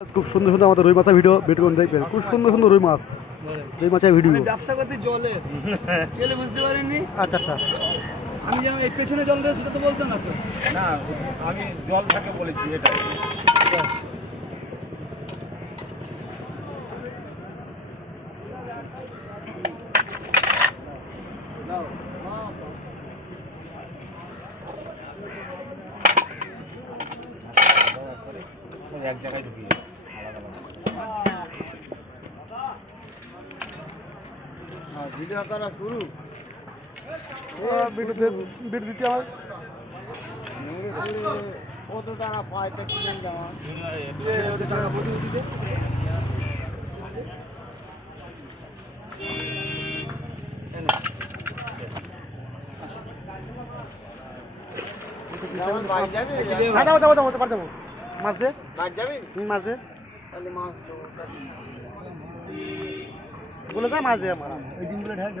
খুব সুন্দর সুন্দর আমাদের রুই মাছের ভিডিও বের করে দেখবেন। খুব সুন্দর সুন্দর রুই মাছের ভিডিও। ব্যবসা করতে জলে গেলে বুঝতে পারিনি। আচ্ছা আচ্ছা, আমি যেন এই পেছনে জল দেয় সেটা তো বলতো না তো। না, আমি জল থাকে বলেছি এটা। এক জায়গায় ঢুকিয়ে ভিডিও করা শুরু বিট দিতে আমার কত টাকা পায় তা কি জানি যাবো মাছ দে, মাছ দে তাহলে মাছ বলে যা মাছ দে আমার ওই ডিমগুলো ঢেক